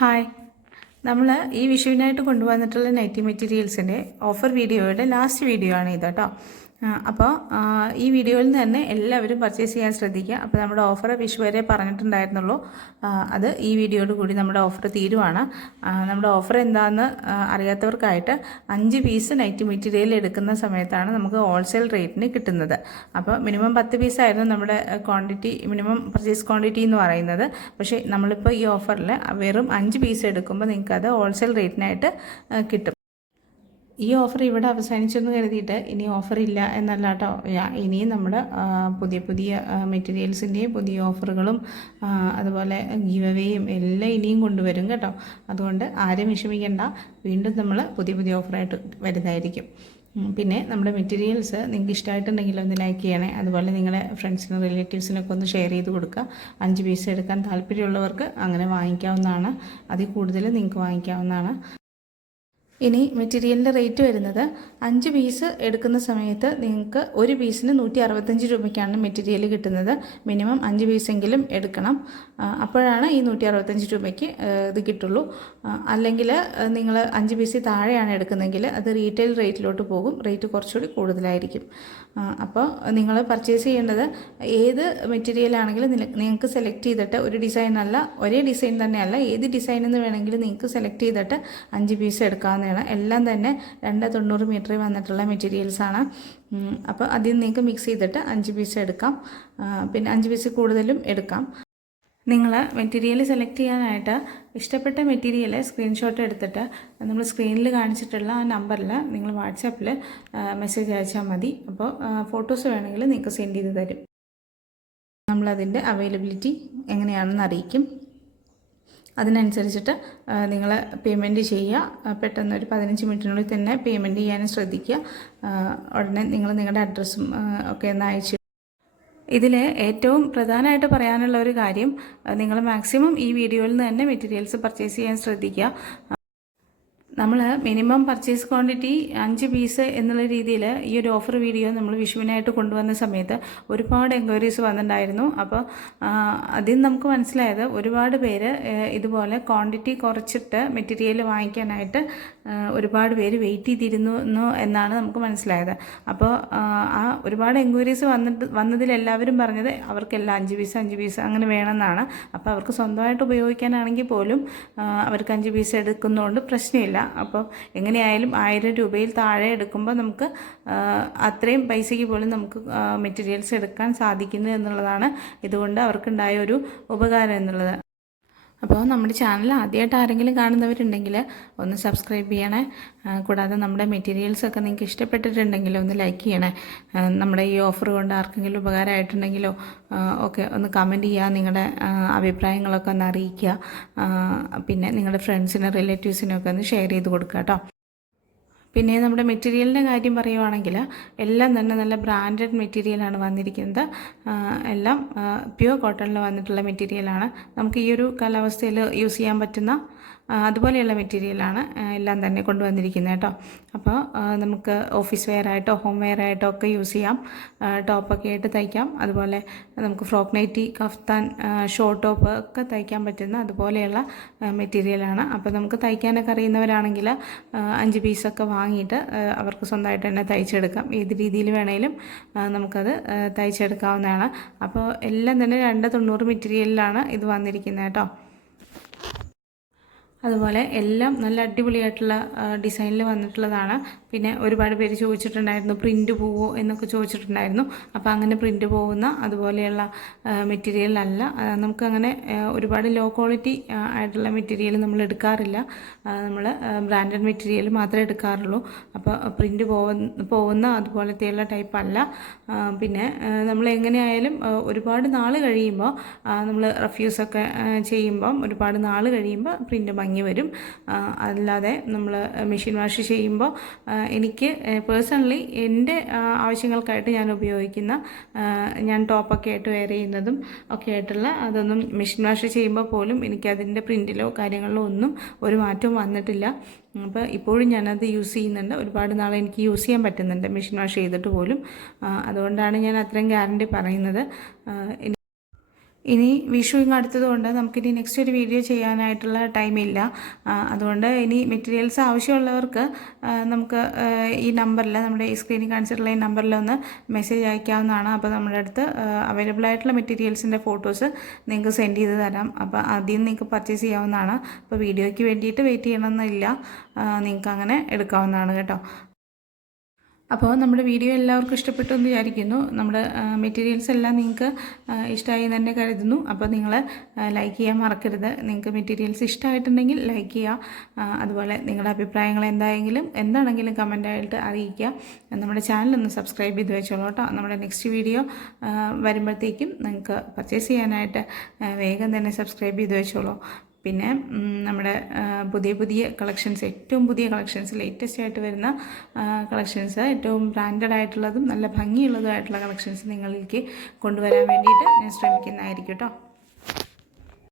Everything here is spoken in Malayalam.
ഹായ്. നമ്മൾ ഈ വിഷുവിനായിട്ട് കൊണ്ടുവന്നിട്ടുള്ള നൈറ്റി മെറ്റീരിയൽസിൻ്റെ ഓഫർ വീഡിയോയുടെ ലാസ്റ്റ് വീഡിയോ ആണ് ഇത് കേട്ടോ. അപ്പോൾ ഈ വീഡിയോയിൽ തന്നെ എല്ലാവരും പർച്ചേസ് ചെയ്യാൻ ശ്രദ്ധിക്കുക. അപ്പോൾ നമ്മുടെ ഓഫർ വിഷു വരെ പറഞ്ഞിട്ടുണ്ടായിരുന്നുള്ളൂ. അത് ഈ വീഡിയോയോട് കൂടി നമ്മുടെ ഓഫർ തീരുവാണ്. നമ്മുടെ ഓഫർ എന്താണെന്ന് അറിയാത്തവർക്കായിട്ട് 5 പീസ് നൈറ്റി മെറ്റീരിയൽ എടുക്കുന്ന സമയത്താണ് നമുക്ക് ഹോൾസെയിൽ റേറ്റിന് കിട്ടുന്നത്. അപ്പോൾ മിനിമം 10 പീസായിരുന്നു നമ്മുടെ ക്വാണ്ടിറ്റി, മിനിമം പർച്ചേസ് ക്വാണ്ടിറ്റി എന്ന് പറയുന്നത്. പക്ഷേ നമ്മളിപ്പോൾ ഈ ഓഫറിൽ വെറും 5 പീസ് എടുക്കുമ്പോൾ നിങ്ങൾക്കത് ഹോൾസെയിൽ റേറ്റിനായിട്ട് കിട്ടും. ഈ ഓഫർ ഇവിടെ അവസാനിച്ചെന്ന് കരുതിയിട്ട് ഇനി ഓഫർ ഇല്ല എന്നല്ല കേട്ടോ. ഇനിയും നമ്മുടെ പുതിയ മെറ്റീരിയൽസിൻ്റെയും പുതിയ ഓഫറുകളും അതുപോലെ ഗീവ് അവേയും എല്ലാം ഇനിയും കൊണ്ടുവരും കേട്ടോ. അതുകൊണ്ട് ആരും വിഷമിക്കേണ്ട, വീണ്ടും നമ്മൾ പുതിയ ഓഫറായിട്ട് വരുന്നതായിരിക്കും. പിന്നെ നമ്മുടെ മെറ്റീരിയൽസ് നിങ്ങൾക്ക് ഇഷ്ടമായിട്ടുണ്ടെങ്കിൽ ഒന്ന് ലൈക്ക് ചെയ്യണേ. അതുപോലെ നിങ്ങളുടെ ഫ്രണ്ട്സിനും റിലേറ്റീവ്സിനൊക്കെ ഒന്ന് ഷെയർ ചെയ്ത് കൊടുക്കുക. 5 പീസ് എടുക്കാൻ താല്പര്യമുള്ളവർക്ക് അങ്ങനെ വാങ്ങിക്കാവുന്നതാണ്. അതിൽ കൂടുതൽ നിങ്ങൾക്ക് വാങ്ങിക്കാവുന്നതാണ്. ഇനി മെറ്റീരിയലിൻ്റെ റേറ്റ് വരുന്നത് 5 പീസ് എടുക്കുന്ന സമയത്ത് നിങ്ങൾക്ക് ഒരു പീസിന് 165 രൂപയ്ക്കാണ് മെറ്റീരിയൽ കിട്ടുന്നത്. മിനിമം 5 പീസെങ്കിലും എടുക്കണം, അപ്പോഴാണ് ഈ 165 രൂപയ്ക്ക് ഇത് കിട്ടുള്ളൂ. അല്ലെങ്കിൽ നിങ്ങൾ 5 പീസ് താഴെയാണ് എടുക്കുന്നതെങ്കിൽ അത് റീറ്റെയിൽ റേറ്റിലോട്ട് പോകും, റേറ്റ് കുറച്ചുകൂടി കൂടുതലായിരിക്കും. അപ്പോൾ നിങ്ങൾ പർച്ചേസ് ചെയ്യേണ്ടത് ഏത് മെറ്റീരിയലാണെങ്കിലും നിങ്ങൾക്ക് സെലക്ട് ചെയ്തിട്ട് ഒരു ഡിസൈനല്ല, ഒരേ ഡിസൈൻ തന്നെയല്ല, ഏത് ഡിസൈനിൽ നിന്ന് വേണമെങ്കിലും നിങ്ങൾക്ക് സെലക്ട് ചെയ്തിട്ട് 5 പീസ് എടുക്കാവുന്നതാണ്. എല്ലാം തന്നെ 290 മീറ്ററിൽ വന്നിട്ടുള്ള മെറ്റീരിയൽസാണ്. അപ്പോൾ അതിൽ നിങ്ങൾക്ക് മിക്സ് ചെയ്തിട്ട് 5 പീസ് എടുക്കാം, പിന്നെ 5 പീസ് കൂടുതലും എടുക്കാം. നിങ്ങൾ മെറ്റീരിയൽ സെലക്ട് ചെയ്യാനായിട്ട് ഇഷ്ടപ്പെട്ട മെറ്റീരിയൽ സ്ക്രീൻഷോട്ട് എടുത്തിട്ട് നമ്മൾ സ്ക്രീനിൽ കാണിച്ചിട്ടുള്ള ആ നമ്പറിൽ നിങ്ങൾ വാട്സാപ്പിൽ മെസ്സേജ് അയച്ചാൽ മതി. അപ്പോൾ ഫോട്ടോസ് വേണമെങ്കിൽ നിങ്ങൾക്ക് സെൻഡ് ചെയ്ത് തരും. നമ്മളതിൻ്റെ അവൈലബിലിറ്റി എങ്ങനെയാണെന്ന് അറിയിക്കും. അതിനനുസരിച്ചിട്ട് നിങ്ങൾ പേയ്മെൻറ്റ് ചെയ്യുക. പെട്ടെന്ന് ഒരു 15 മിനിറ്റിനുള്ളിൽ തന്നെ പേയ്മെൻറ്റ് ചെയ്യാനും ശ്രദ്ധിക്കുക. ഉടനെ നിങ്ങൾ നിങ്ങളുടെ അഡ്രസ്സും ഒക്കെ ഒന്ന് അയച്ചു. ഇതിൽ ഏറ്റവും പ്രധാനമായിട്ട് പറയാനുള്ള ഒരു കാര്യം, നിങ്ങൾ മാക്സിമം ഈ വീഡിയോയിൽ നിന്ന് തന്നെ മെറ്റീരിയൽസ് പർച്ചേസ് ചെയ്യാൻ ശ്രദ്ധിക്കുക. നമ്മൾ മിനിമം പർച്ചേസ് ക്വാണ്ടിറ്റി 5 പീസ് എന്നുള്ള രീതിയിൽ ഈ ഒരു ഓഫർ വീഡിയോ നമ്മൾ വിഷുവിനായിട്ട് കൊണ്ടുവന്ന സമയത്ത് ഒരുപാട് എൻക്വയറീസ് വന്നിട്ടുണ്ടായിരുന്നു. അപ്പോൾ അതിൽ നമുക്ക് മനസ്സിലായത് ഒരുപാട് പേര് ഇതുപോലെ ക്വാണ്ടിറ്റി കുറച്ചിട്ട് മെറ്റീരിയൽ വാങ്ങിക്കാനായിട്ട് ഒരുപാട് പേര് വെയിറ്റ് ചെയ്തിരുന്നു എന്നാണ് നമുക്ക് മനസ്സിലായത്. അപ്പോൾ ആ ഒരുപാട് എൻക്വയറീസ് വന്നതിലെല്ലാവരും പറഞ്ഞത് അവർക്കെല്ലാം 5 പീസ് അങ്ങനെ വേണമെന്നാണ്. അപ്പോൾ അവർക്ക് സ്വന്തമായിട്ട് ഉപയോഗിക്കാനാണെങ്കിൽ പോലും അവർക്ക് 5 പീസ് എടുക്കുന്നതുകൊണ്ട് പ്രശ്നമില്ല. അപ്പം എങ്ങനെയായാലും 1000 രൂപയിൽ താഴെ എടുക്കുമ്പോൾ നമുക്ക് അത്രയും പൈസയ്ക്ക് പോലും നമുക്ക് മെറ്റീരിയൽസ് എടുക്കാൻ സാധിക്കുന്നു എന്നുള്ളതാണ് ഇതുകൊണ്ട് അവർക്കുണ്ടായ ഒരു ഉപകാരം എന്നുള്ളത്. അപ്പോൾ നമ്മുടെ ചാനൽ ആദ്യമായിട്ട് ആരെങ്കിലും കാണുന്നവരുണ്ടെങ്കിൽ ഒന്ന് സബ്സ്ക്രൈബ് ചെയ്യണേ. കൂടാതെ നമ്മുടെ മെറ്റീരിയൽസൊക്കെ നിങ്ങൾക്ക് ഇഷ്ടപ്പെട്ടിട്ടുണ്ടെങ്കിൽ ഒന്ന് ലൈക്ക് ചെയ്യണേ. നമ്മുടെ ഈ ഓഫർ കൊണ്ട് ആർക്കെങ്കിലും ഉപകാരമായിട്ടുണ്ടെങ്കിലോ ഒക്കെ ഒന്ന് കമൻറ്റ് ചെയ്യുക. നിങ്ങളുടെ അഭിപ്രായങ്ങളൊക്കെ ഒന്ന് അറിയിക്കുക. പിന്നെ നിങ്ങളുടെ ഫ്രണ്ട്സിനും റിലേറ്റീവ്സിനും ഒക്കെ ഒന്ന് ഷെയർ ചെയ്ത് കൊടുക്കുക കേട്ടോ. പിന്നെ നമ്മുടെ മെറ്റീരിയലിൻ്റെ കാര്യം പറയുവാണെങ്കിൽ എല്ലാം തന്നെ നല്ല ബ്രാൻഡഡ് മെറ്റീരിയലാണ് വന്നിരിക്കുന്നത്. എല്ലാം പ്യുവർ കോട്ടണിൽ വന്നിട്ടുള്ള മെറ്റീരിയലാണ്. നമുക്ക് ഈ ഒരു കാലാവസ്ഥയിൽ യൂസ് ചെയ്യാൻ പറ്റുന്ന അതുപോലെയുള്ള മെറ്റീരിയലാണ് എല്ലാം തന്നെ കൊണ്ടുവന്നിരിക്കുന്നത് കേട്ടോ. അപ്പോൾ നമുക്ക് ഓഫീസ് വെയർ ആയിട്ടോ ഹോം വെയർ ആയിട്ടോ ഒക്കെ യൂസ് ചെയ്യാം. ടോപ്പൊക്കെ ആയിട്ട് തയ്ക്കാം. അതുപോലെ നമുക്ക് frock nightie, kaftan, short top ഒക്കെ തയ്ക്കാൻ പറ്റുന്ന അതുപോലെയുള്ള മെറ്റീരിയലാണ്. അപ്പോൾ നമുക്ക് തയ്ക്കാനൊക്കെ അറിയുന്നവരാണെങ്കിൽ 5 പീസൊക്കെ വാങ്ങിയിട്ട് അവർക്ക് സ്വന്തമായിട്ട് തന്നെ തയ്ച്ചെടുക്കാം. ഏത് രീതിയിൽ വേണേലും നമുക്കത് തയ്ച്ചെടുക്കാവുന്നതാണ്. അപ്പോൾ എല്ലാം തന്നെ 290 മെറ്റീരിയലിലാണ് ഇത് വന്നിരിക്കുന്നത് കേട്ടോ. അതുപോലെ എല്ലാം നല്ല അടിപൊളിയായിട്ടുള്ള ഡിസൈനിൽ വന്നിട്ടുള്ളതാണ്. പിന്നെ ഒരുപാട് പേര് ചോദിച്ചിട്ടുണ്ടായിരുന്നു പ്രിൻറ്റ് പോവോ എന്നൊക്കെ ചോദിച്ചിട്ടുണ്ടായിരുന്നു. അപ്പോൾ അങ്ങനെ പ്രിൻറ്റ് പോകുന്ന അതുപോലെയുള്ള മെറ്റീരിയലല്ല. നമുക്കങ്ങനെ ഒരുപാട് ലോ ക്വാളിറ്റി ആയിട്ടുള്ള മെറ്റീരിയൽ നമ്മൾ എടുക്കാറില്ല. നമ്മൾ ബ്രാൻഡഡ് മെറ്റീരിയൽ മാത്രമേ എടുക്കാറുള്ളൂ. അപ്പോൾ പ്രിൻറ്റ് പോകുന്ന അതുപോലത്തെയുള്ള ടൈപ്പ് അല്ല. പിന്നെ നമ്മൾ എങ്ങനെയായാലും ഒരുപാട് നാൾ കഴിയുമ്പോൾ നമ്മൾ റഫ്യൂസൊക്കെ ചെയ്യുമ്പം ഒരുപാട് നാൾ കഴിയുമ്പോൾ പ്രിൻറ്റ് ഭംഗി വരും. അല്ലാതെ നമ്മൾ മെഷീൻ വാഷ് ചെയ്യുമ്പോൾ എനിക്ക് പേഴ്സണലി എൻ്റെ ആവശ്യങ്ങൾക്കായിട്ട് ഞാൻ ഉപയോഗിക്കുന്ന, ഞാൻ ടോപ്പൊക്കെ ആയിട്ട് വെയർ ചെയ്യുന്നതും ഒക്കെ ആയിട്ടുള്ള അതൊന്നും മെഷീൻ വാഷ് ചെയ്യുമ്പോൾ പോലും എനിക്കതിൻ്റെ പ്രിൻറ്റിലോ കാര്യങ്ങളിലോ ഒന്നും ഒരു മാറ്റവും വന്നിട്ടില്ല. അപ്പോൾ ഇപ്പോഴും ഞാനത് യൂസ് ചെയ്യുന്നുണ്ട്. ഒരുപാട് നാൾ എനിക്ക് യൂസ് ചെയ്യാൻ പറ്റുന്നുണ്ട് മെഷീൻ വാഷ് ചെയ്തിട്ട് പോലും. അതുകൊണ്ടാണ് ഞാൻ അത്രയും ഗ്യാരണ്ടി പറയുന്നത്. ഇനി വിഷു ഇങ്ങ് അടുത്തതുകൊണ്ട് നമുക്കിനി നെക്സ്റ്റ് ഒരു വീഡിയോ ചെയ്യാനായിട്ടുള്ള ടൈമില്ല. അതുകൊണ്ട് ഇനി മെറ്റീരിയൽസ് ആവശ്യമുള്ളവർക്ക് നമുക്ക് ഈ നമ്പറിൽ, നമ്മുടെ ഈ സ്ക്രീനിൽ കാണിച്ചിട്ടുള്ള ഈ നമ്പറിൽ ഒന്ന് മെസ്സേജ് അയക്കാവുന്നതാണ്. അപ്പോൾ നമ്മുടെ അടുത്ത് അവൈലബിൾ ആയിട്ടുള്ള മെറ്റീരിയൽസിൻ്റെ ഫോട്ടോസ് നിങ്ങൾക്ക് സെൻഡ് ചെയ്ത് തരാം. അപ്പോൾ ആദ്യം നിങ്ങൾക്ക് പർച്ചേസ് ചെയ്യാവുന്നതാണ്. അപ്പോൾ വീഡിയോയ്ക്ക് വേണ്ടിയിട്ട് വെയിറ്റ് ചെയ്യണമെന്നില്ല, നിങ്ങൾക്ക് അങ്ങനെ എടുക്കാവുന്നതാണ് കേട്ടോ. അപ്പോൾ നമ്മുടെ വീഡിയോ എല്ലാവർക്കും ഇഷ്ടപ്പെട്ടു എന്ന് വിചാരിക്കുന്നു. നമ്മുടെ മെറ്റീരിയൽസ് എല്ലാം നിങ്ങൾക്ക് ഇഷ്ടമായി എന്ന് തന്നെ കരുതുന്നു. അപ്പോൾ നിങ്ങൾ ലൈക്ക് ചെയ്യാൻ മറക്കരുത്. നിങ്ങൾക്ക് മെറ്റീരിയൽസ് ഇഷ്ടമായിട്ടുണ്ടെങ്കിൽ ലൈക്ക് ചെയ്യുക. അതുപോലെ നിങ്ങളുടെ അഭിപ്രായങ്ങൾ എന്താണെങ്കിലും കമൻ്റായിട്ട് അറിയിക്കുക. നമ്മുടെ ചാനലൊന്ന് സബ്സ്ക്രൈബ് ചെയ്ത് വെച്ചോളൂ കേട്ടോ. നമ്മുടെ നെക്സ്റ്റ് വീഡിയോ വരുമ്പോഴത്തേക്കും നിങ്ങൾക്ക് പർച്ചേസ് ചെയ്യാനായിട്ട് വേഗം തന്നെ സബ്സ്ക്രൈബ് ചെയ്ത് വെച്ചോളൂ. പിന്നെ നമ്മുടെ പുതിയ കളക്ഷൻസ്, ഏറ്റവും പുതിയ കളക്ഷൻസ്, ലേറ്റസ്റ്റ് ആയിട്ട് വരുന്ന കളക്ഷൻസ്, ഏറ്റവും ബ്രാൻഡഡ് ആയിട്ടുള്ളതും നല്ല ഭംഗിയുള്ളതുമായിട്ടുള്ള കളക്ഷൻസ് നിങ്ങളിലേക്ക് കൊണ്ടുവരാൻ വേണ്ടിയിട്ട് ഞാൻ ശ്രമിക്കുന്നതായിരിക്കും കേട്ടോ.